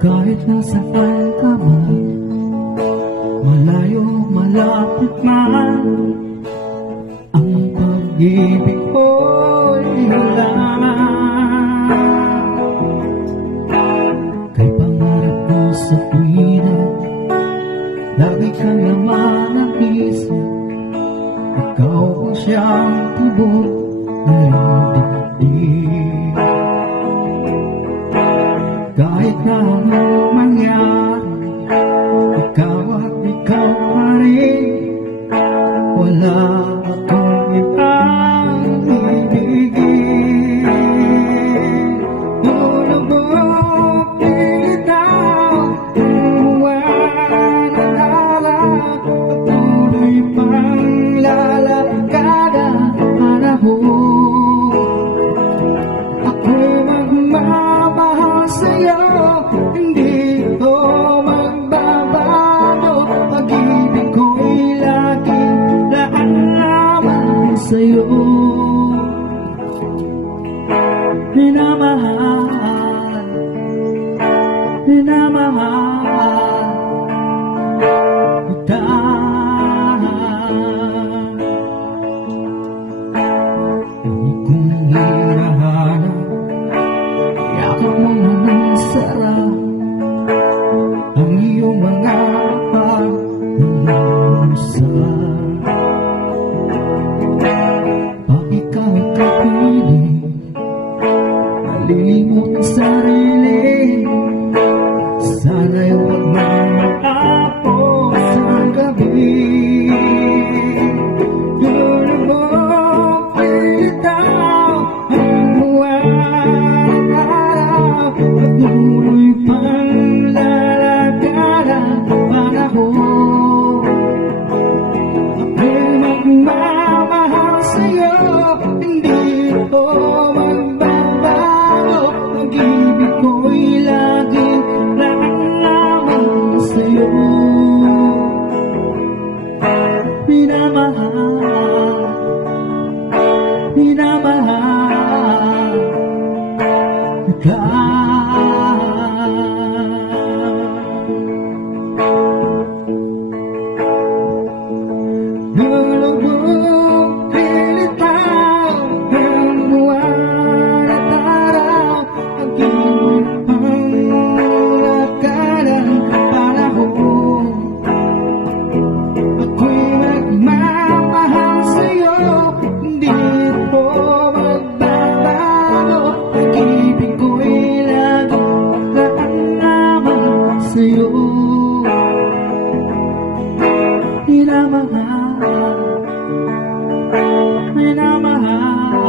Kahit nasaan ka man, malayo, malapit man, ang pag-ibig ko'y lang. Kay pangarap ko sa tuwina, lagi kang laman ang isip. Ikaw ang siyang tibok ng dibdib. Kahit na anong mangyari, ikaw at ikaw pa rin. Wala akong ibang ibigin. Lulubog, ilitaw, umuwan at araw, patuloy pang lalakad ang panahon. Ako'y magmamahal sa'yo, hindi ko magbabago. Pag-ibig ko'y laging daan lamang sa'yo. Minamahal, minamahal kita. Hindi ko hinahanap, yakap mo na ng sarap ang iyong mga pag-uusap. Pag ikaw ay kapiling, malilimot ang sarili, sana'y huwag nang mag-apos ang gabi. Lulubog, ilitaw, umuwan at araw, patuloy pang lalakad ang panahon. Ako'y magmamahal sa'yo, hindi ko magbabago. Pag-ibig ko'y laging daan lamang sa'yo. Minamahal, minamahal kita. Lulubog, ilitaw, umuwan at araw, pag-ibig pang lakad ang panahon. Ako'y magmamahal sa'yo, hindi ko magbabago. Pag-ibig ko'y laging daan lamang sa'yo. Minamahal, minamahal